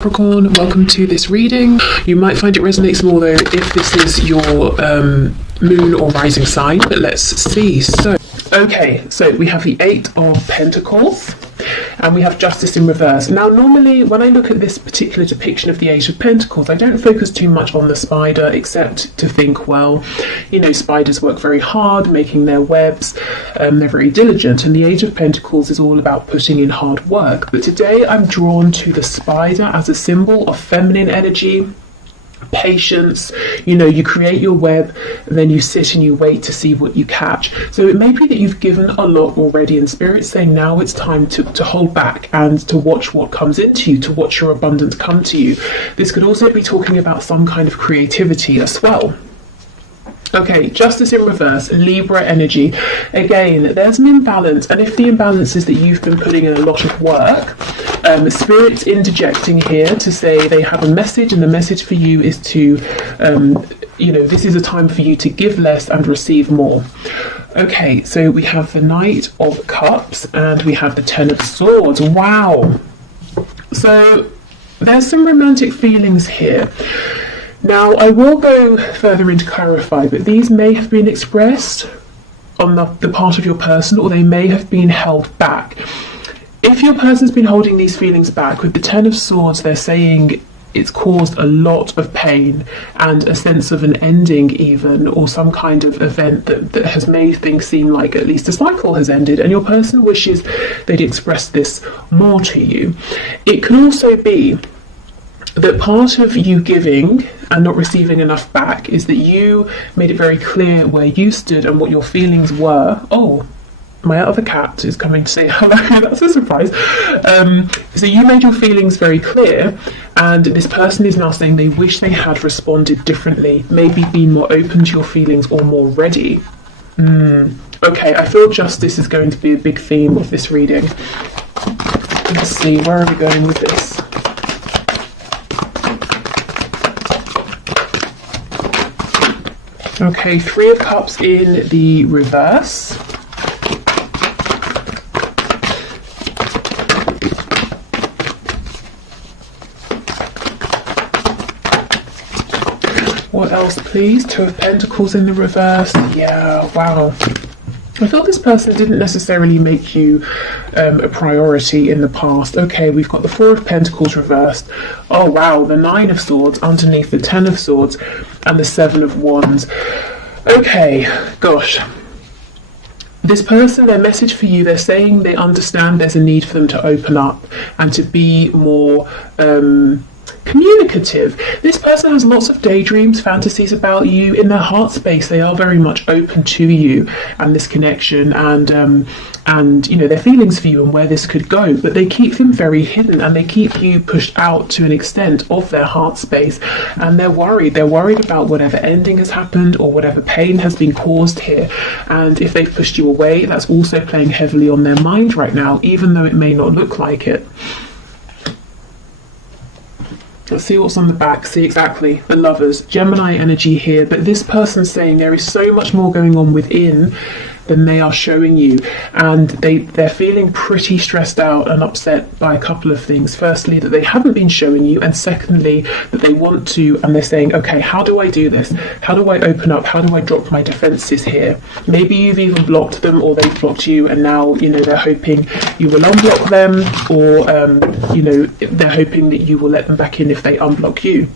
Capricorn, welcome to this reading. You might find it resonates more though if this is your moon or rising sign, but let's see. So we have the Eight of Pentacles and we have Justice in reverse. Now normally when I look at this particular depiction of the Eight of Pentacles, I don't focus too much on the spider except to think, well, you know, spiders work very hard making their webs, they're very diligent, and the Eight of Pentacles is all about putting in hard work. But today I'm drawn to the spider as a symbol of feminine energy, patience. You know, you create your web and then you sit and you wait to see what you catch. So it may be that you've given a lot already and Spirit's saying now it's time to hold back and to watch what comes into you, to watch your abundance come to you. This could also be talking about some kind of creativity as well. Okay, Justice in reverse, Libra energy. Again, there's an imbalance, and if the imbalance is that you've been putting in a lot of work, Spirit's interjecting here to say they have a message, and the message for you is to, you know, this is a time for you to give less and receive more. Okay, so we have the Knight of Cups and we have the Ten of Swords. Wow. So there's some romantic feelings here. Now, I will go further in to clarify, but these may have been expressed on the part of your person, or they may have been held back. If your person's been holding these feelings back, with the Ten of Swords, they're saying it's caused a lot of pain and a sense of an ending even, or some kind of event that has made things seem like at least a cycle has ended, and your person wishes they'd express this more to you. It can also be that part of you giving and not receiving enough back is that you made it very clear where you stood and what your feelings were. Oh, my other cat is coming to say hello. That's a surprise. So you made your feelings very clear, and this person is now saying they wish they had responded differently, maybe been more open to your feelings or more ready. Okay, I feel justice is going to be a big theme of this reading. Let's see, where are we going with this? Okay, Three of Cups in the reverse. What else, please? Two of Pentacles in the reverse. Yeah, wow. I felt this person didn't necessarily make you a priority in the past. Okay, we've got the Four of Pentacles reversed. Oh wow, the Nine of Swords underneath the Ten of Swords and the Seven of Wands. Okay, gosh. This person, their message for you, they're saying they understand there's a need for them to open up and to be more communicative. This person has lots of daydreams, fantasies about you. In their heart space, they are very much open to you and this connection and you know, their feelings for you and where this could go, but they keep them very hidden and they keep you pushed out to an extent of their heart space, and they're worried about whatever ending has happened or whatever pain has been caused here. And if they've pushed you away, that's also playing heavily on their mind right now, even though it may not look like it. Let's see what's on the back. See, exactly, the Lovers, Gemini energy here, but this person's saying there is so much more going on within than they are showing you, and they're feeling pretty stressed out and upset by a couple of things. Firstly, that they haven't been showing you, and secondly, that they want to, and they're saying, okay, how do I do this? How do I open up? How do I drop my defenses here? Maybe you've even blocked them or they've blocked you, and now, you know, they're hoping you will unblock them, or you know, they're hoping that you will let them back in if they unblock you.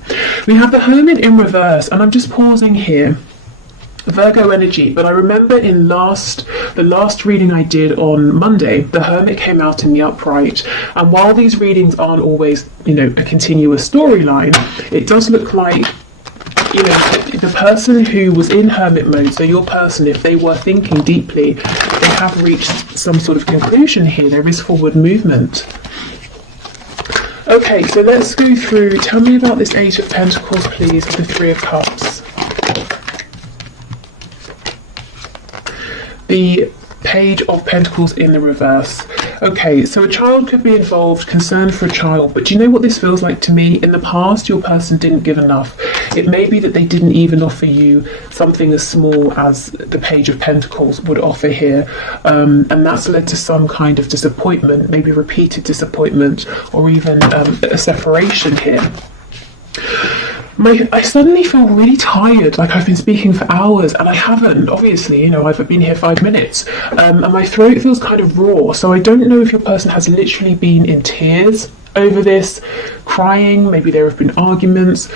We have the Hermit in reverse, and I'm just pausing here. Virgo energy, but I remember in the last reading I did on Monday, the Hermit came out in the upright, and while these readings aren't always, you know, a continuous storyline, it does look like, you know, the person who was in Hermit mode, so your person, if they were thinking deeply, they have reached some sort of conclusion here. There is forward movement. Okay, so let's go through. Tell me about this Eight of Pentacles, please, with the Three of Cups. The Page of Pentacles in the reverse. Okay, so a child could be involved, concern for a child, but do you know what this feels like to me? In the past, your person didn't give enough. It may be that they didn't even offer you something as small as the Page of Pentacles would offer here, and that's led to some kind of disappointment, maybe repeated disappointment, or even a separation here. I suddenly feel really tired, like I've been speaking for hours, and I haven't, obviously, you know, I've been here 5 minutes, and my throat feels kind of raw, so I don't know if your person has literally been in tears over this, crying, maybe there have been arguments,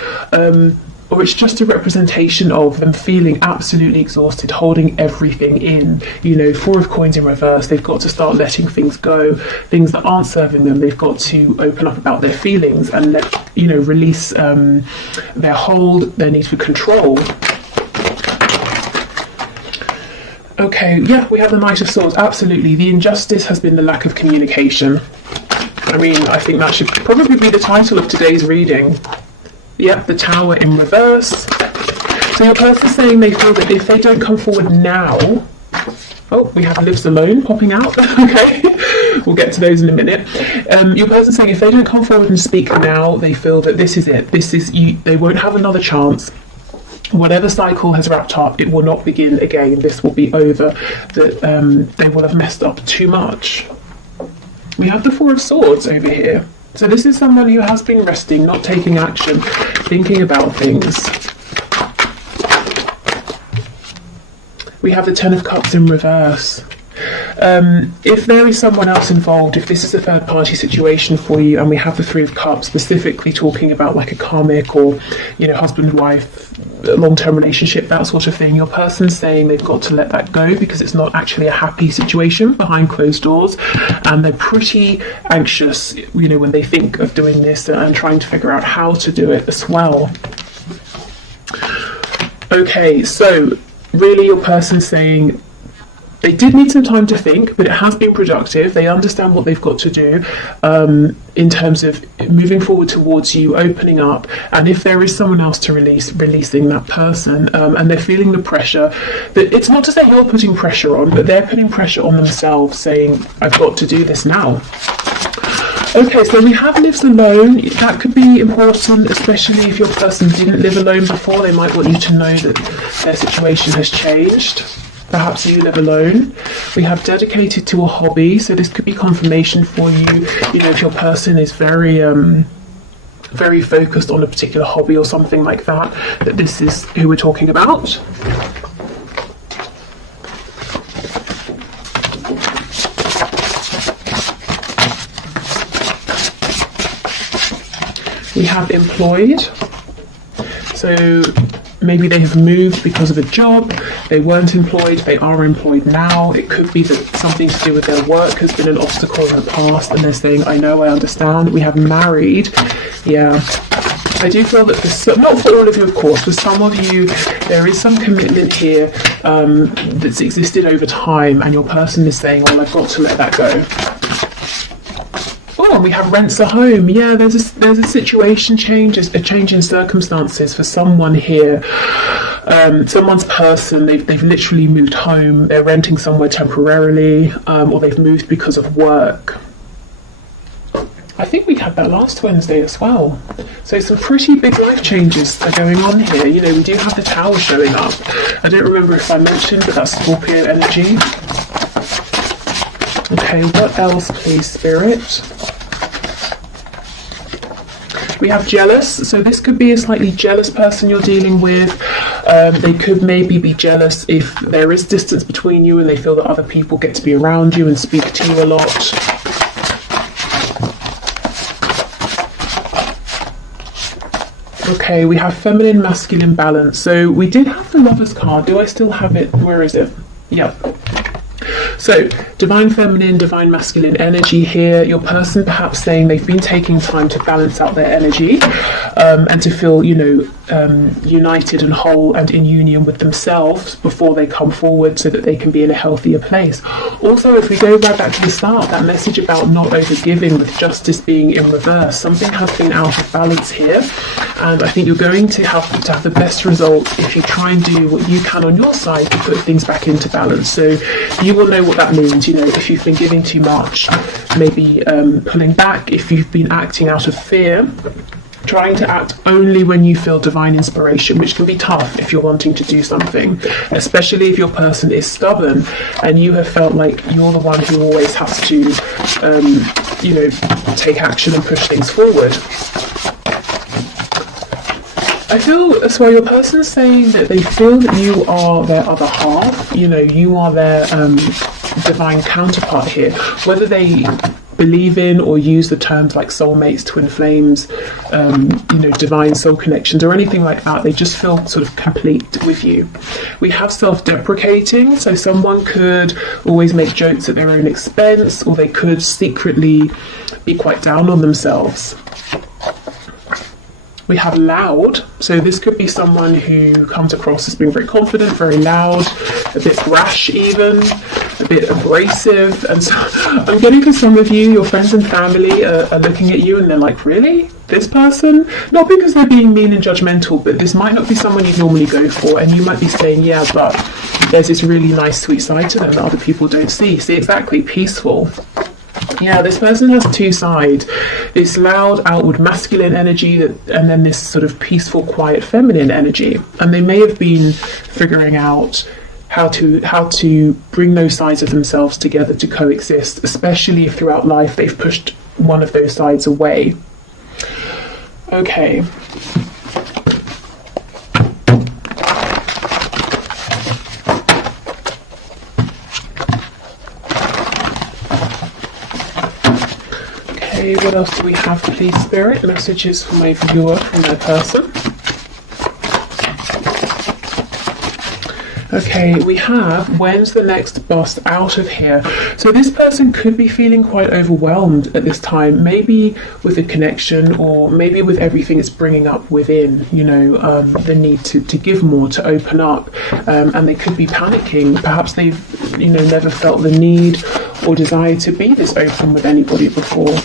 or it's just a representation of them feeling absolutely exhausted, holding everything in. You know, 4 of Coins in reverse, they've got to start letting things go, things that aren't serving them. They've got to open up about their feelings and let, you know, release their hold, their need for control. Okay, yeah, we have the Knight of Swords, absolutely. The injustice has been the lack of communication. I mean, I think that should probably be the title of today's reading. Yep, the Tower in reverse. So your person's saying they feel that if they don't come forward now... Oh, we have Lives Alone popping out. Okay, we'll get to those in a minute. Your person's saying if they don't come forward and speak now, they feel that this is it. This is you. They won't have another chance. Whatever cycle has wrapped up, it will not begin again. This will be over. That they will have messed up too much. We have the Four of Swords over here. So this is someone who has been resting, not taking action, thinking about things. We have the Ten of Cups in reverse. If there is someone else involved, if this is a third party situation for you, and we have the Three of Cups specifically talking about like a karmic or, you know, husband, wife, long-term relationship, that sort of thing, your person's saying they've got to let that go because it's not actually a happy situation behind closed doors, and they're pretty anxious, you know, when they think of doing this and trying to figure out how to do it as well. Okay, so really your person's saying they did need some time to think, but it has been productive. They understand what they've got to do in terms of moving forward towards you, opening up, and if there is someone else to releasing that person, and they're feeling the pressure. That it's not to say you're putting pressure on, but they're putting pressure on themselves, saying, I've got to do this now. Okay, so we have Lives Alone. That could be important, especially if your person didn't live alone before. They might want you to know that their situation has changed. Perhaps you live alone. We have Dedicated to a hobby, so this could be confirmation for you. You know, if your person is very very focused on a particular hobby or something like that, that this is who we're talking about. We have Employed. So maybe they have moved because of a job, they weren't employed, they are employed now. It could be that something to do with their work has been an obstacle in the past and they're saying, I know, I understand. We have Married. Yeah, I do feel that for not for all of you, of course, for some of you, there is some commitment here that's existed over time, and your person is saying, well, I've got to let that go. Oh, and we have Rents a Home. Yeah, there's a situation change, a change in circumstances for someone here. Someone's person, they've literally moved home, they're renting somewhere temporarily, or they've moved because of work. I think we had that last Wednesday as well. So some pretty big life changes are going on here. You know, we do have the Tower showing up. I don't remember if I mentioned, but that's Scorpio energy. Okay, what else, please, Spirit? We have Jealous. So this could be a slightly jealous person you're dealing with. They could maybe be jealous if there is distance between you and they feel that other people get to be around you and speak to you a lot. Okay, we have Feminine, Masculine balance. So we did have the Lovers card. Do I still have it? Where is it? Yep. So, Divine Feminine, Divine Masculine energy here. Your person perhaps saying they've been taking time to balance out their energy and to feel, you know, united and whole and in union with themselves before they come forward so that they can be in a healthier place. Also, if we go right back to the start, that message about not overgiving with justice being in reverse, something has been out of balance here. and I think you're going to have the best result if you try and do what you can on your side to put things back into balance. So you will know what that means. You know, if you've been giving too much, maybe pulling back. If you've been acting out of fear, trying to act only when you feel divine inspiration, which can be tough if you're wanting to do something, especially if your person is stubborn and you have felt like you're the one who always has to, you know, take action and push things forward. I feel as well your person is saying that they feel that you are their other half, you know, you are their divine counterpart here, whether they believe in or use the terms like soulmates, twin flames, you know, divine soul connections or anything like that. They just feel sort of complete with you. We have self-deprecating, so someone could always make jokes at their own expense, or they could secretly be quite down on themselves. We have loud, so this could be someone who comes across as being very confident, very loud, a bit brash even, a bit abrasive. And so I'm getting for some of you, your friends and family are looking at you and they're like, really? This person? Not because they're being mean and judgmental, but this might not be someone you'd normally go for, and you might be saying, yeah, but there's this really nice sweet side to them that other people don't see. See, exactly, peaceful. Yeah, this person has two sides, this loud outward masculine energy and then this sort of peaceful quiet feminine energy, and they may have been figuring out how to bring those sides of themselves together to coexist, especially if throughout life they've pushed one of those sides away. Okay. What else do we have, please, Spirit? Messages for my viewer from their person. Okay, we have, when's the next bus out of here? So this person could be feeling quite overwhelmed at this time, maybe with the connection or maybe with everything it's bringing up within, you know, the need to give more, to open up, and they could be panicking. Perhaps they've, you know, never felt the need or desire to be this open with anybody before.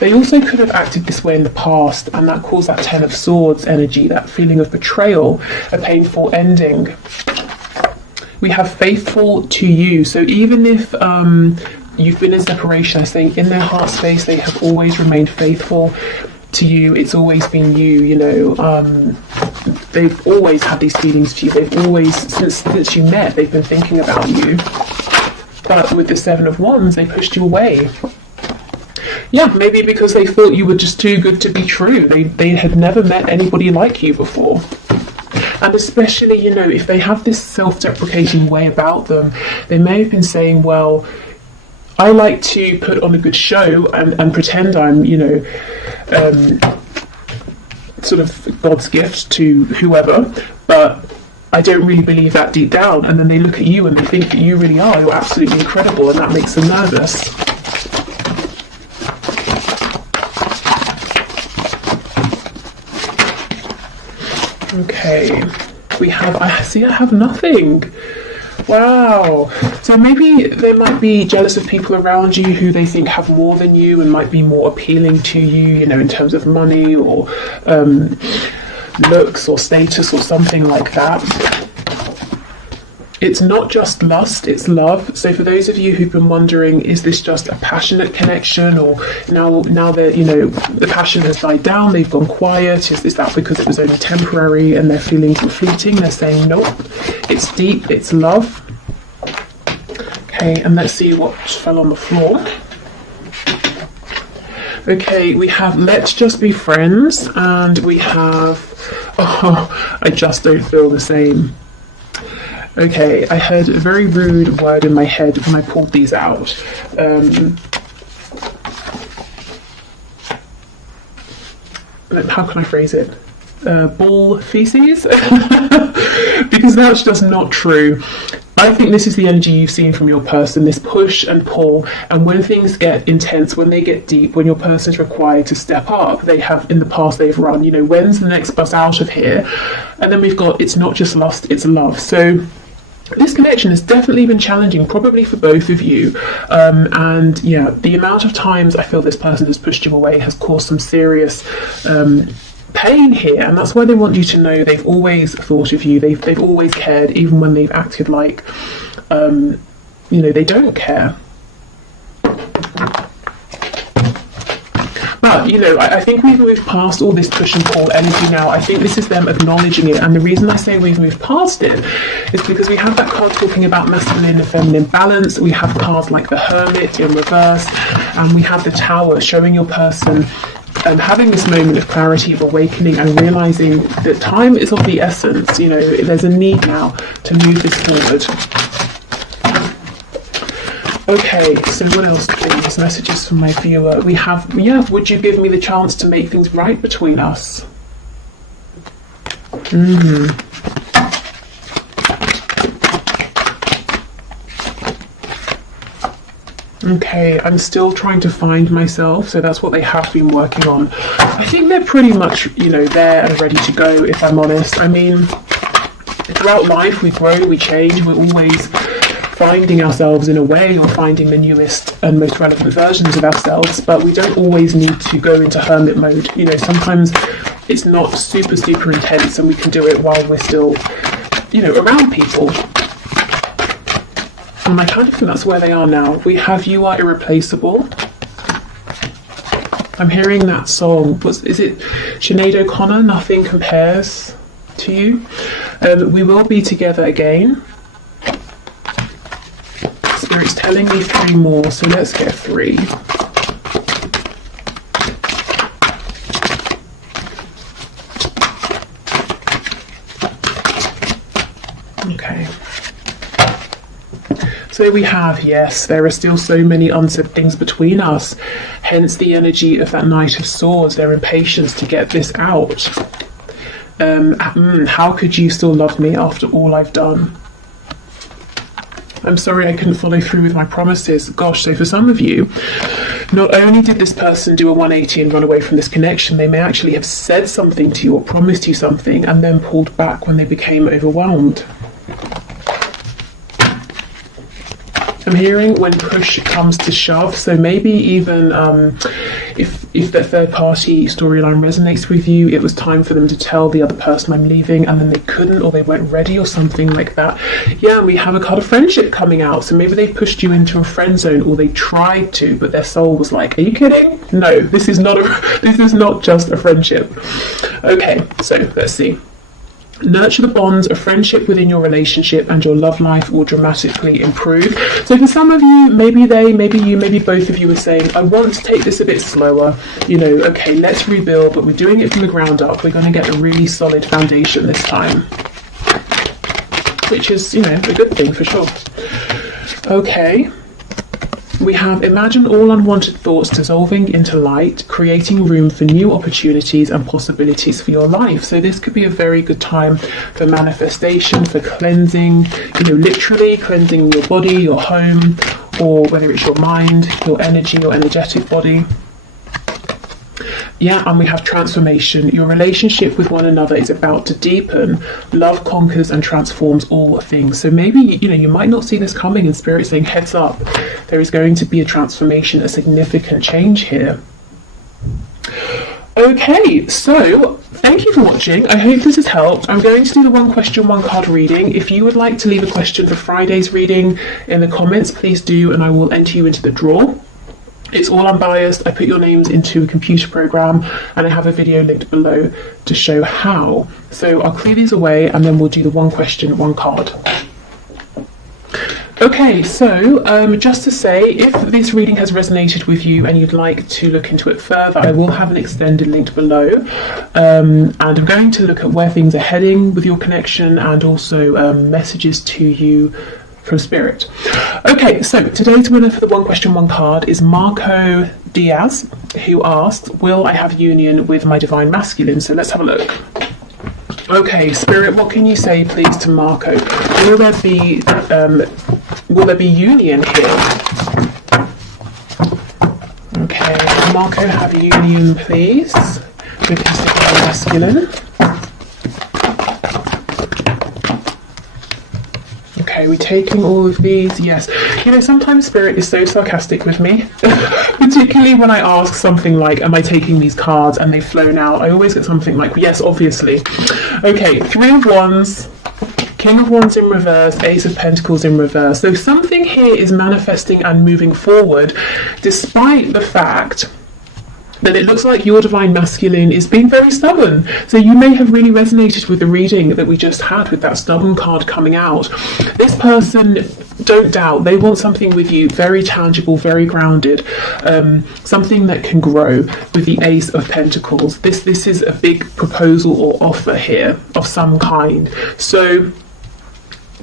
They also could have acted this way in the past, and that caused that Ten of Swords energy, that feeling of betrayal, a painful ending. We have faithful to you. So even if you've been in separation, I think in their heart space they have always remained faithful to you. It's always been you, you know. They've always had these feelings for you. They've always, since you met, they've been thinking about you. But with the Seven of Wands, they pushed you away. Yeah, maybe because they thought you were just too good to be true. They had never met anybody like you before. And especially, you know, if they have this self-deprecating way about them, they may have been saying, well, I like to put on a good show and pretend I'm, you know, sort of God's gift to whoever, but I don't really believe that deep down. And then they look at you and they think that you really are. You're absolutely incredible, and that makes them nervous. Okay, we have, I have nothing. Wow. So maybe they might be jealous of people around you who they think have more than you and might be more appealing to you, you know, in terms of money or looks or status or something like that. It's not just lust, it's love. So for those of you who've been wondering, is this just a passionate connection, or now that, you know, the passion has died down, they've gone quiet, is that because it was only temporary and their feelings were fleeting? They're saying nope, it's deep, it's love. Okay, and let's see what fell on the floor. Okay, we have let's just be friends, and we have, oh, I just don't feel the same. Okay, I heard a very rude word in my head when I pulled these out. How can I phrase it? Bull feces? Because that's just not true. I think this is the energy you've seen from your person, this push and pull, and when things get intense, when they get deep, when your person's required to step up, they have, in the past, they've run, you know, when's the next bus out of here? And then we've got, it's not just lust, it's love. So this connection has definitely been challenging, probably for both of you. And yeah, the amount of times I feel this person has pushed you away has caused some serious pain here, and that's why they want you to know they've always thought of you. They've always cared, even when they've acted like, you know, they don't care. But, you know, I think we've moved past all this push and pull energy now. I think this is them acknowledging it. And the reason I say we've moved past it is because we have that card talking about masculine and feminine balance. We have cards like the Hermit in reverse. And we have the Tower showing your person having this moment of clarity, of awakening, and realizing that time is of the essence. You know, there's a need now to move this forward. Okay, so what else, please? Messages from my viewer. We have, yeah, would you give me the chance to make things right between us? Okay, I'm still trying to find myself, so that's what they have been working on. I think they're pretty much, you know, there and ready to go, if I'm honest. I mean, throughout life, we grow, we change, we're always finding ourselves in a way, or finding the newest and most relevant versions of ourselves, but we don't always need to go into hermit mode. You know, sometimes it's not super intense and we can do it while we're still, you know, around people. And I kind of think that's where they are now. We have You Are Irreplaceable. I'm hearing that song. Is it Sinead O'Connor? Nothing Compares to You. We will be together again. Spirit's telling me 3 more, so let's get 3. Okay. So we have, yes, there are still so many unsaid things between us, hence the energy of that Knight of Swords, their impatience to get this out. How could you still love me after all I've done? I'm sorry I couldn't follow through with my promises. Gosh, so for some of you, not only did this person do a 180 and run away from this connection, they may actually have said something to you or promised you something and then pulled back when they became overwhelmed. I'm hearing when push comes to shove, so maybe even if the third party storyline resonates with you, it was time for them to tell the other person I'm leaving and then they couldn't, or they weren't ready or something like that. Yeah, we have a card of friendship coming out, so maybe they pushed you into a friend zone, or they tried to, but their soul was like, are you kidding? No, this is not just a friendship. Okay, so let's see. Nurture the bonds of friendship within your relationship and your love life will dramatically improve. So for some of you, maybe both of you are saying, I want to take this a bit slower. You know, okay, let's rebuild, but we're doing it from the ground up. We're going to get a really solid foundation this time. Which is, you know, a good thing for sure. Okay. We have imagine all unwanted thoughts dissolving into light, creating room for new opportunities and possibilities for your life. So this could be a very good time for manifestation, for cleansing, you know, literally cleansing your body, your home, or whether it's your mind, your energy, your energetic body. Yeah, and we have transformation. Your relationship with one another is about to deepen. Love conquers and transforms all things. So maybe, you know, you might not see this coming, and Spirit saying, heads up, there is going to be a transformation, a significant change here. Okay, so thank you for watching. I hope this has helped. I'm going to do the 1 question, 1 card reading. If you would like to leave a question for Friday's reading in the comments, please do, and I will enter you into the draw. It's all unbiased. I put your names into a computer program and I have a video linked below to show how. So I'll clear these away and then we'll do the 1 question, 1 card. Okay, so just to say, if this reading has resonated with you and you'd like to look into it further, I will have an extended link below. And I'm going to look at where things are heading with your connection and also messages to you from Spirit. Okay, so today's winner for the 1 question, 1 card is Marco Diaz, who asked, will I have union with my divine masculine? So let's have a look. Okay, Spirit, what can you say please to Marco? Will there be union here? Okay, Marco, have union please with his divine masculine. Okay, we're taking all of these. Yes, you know, sometimes Spirit is so sarcastic with me. Particularly when I ask something like, am I taking these cards, and they've flown out, I always get something like, yes, obviously. Okay, Three of Wands, King of Wands in reverse, Ace of Pentacles in reverse. So something here is manifesting and moving forward, despite the fact that it looks like your divine masculine is being very stubborn. So you may have really resonated with the reading that we just had with that stubborn card coming out. This person, don't doubt, they want something with you very tangible, very grounded, something that can grow with the Ace of Pentacles. This is a big proposal or offer here of some kind. So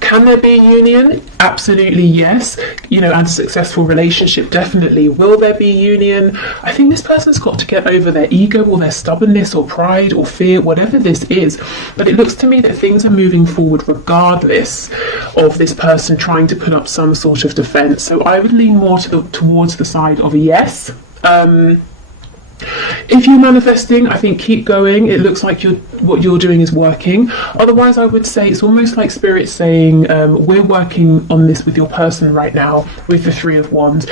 can there be a union? Absolutely yes. You know, and a successful relationship, definitely. Will there be a union? I think this person's got to get over their ego or their stubbornness or pride or fear, whatever this is. But it looks to me that things are moving forward regardless of this person trying to put up some sort of defense. So I would lean more towards the side of a yes. If you're manifesting, I think keep going. It looks like what you're doing is working. Otherwise, I would say it's almost like Spirit saying, we're working on this with your person right now with the Three of Wands.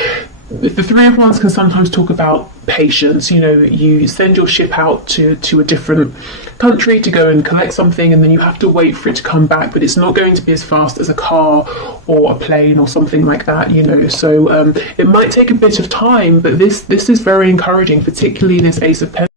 The Three of Wands can sometimes talk about patience. You know, you send your ship out to a different country to go and collect something, and then you have to wait for it to come back, but it's not going to be as fast as a car or a plane or something like that, you know. So it might take a bit of time, but this is very encouraging, particularly this Ace of Pentacles.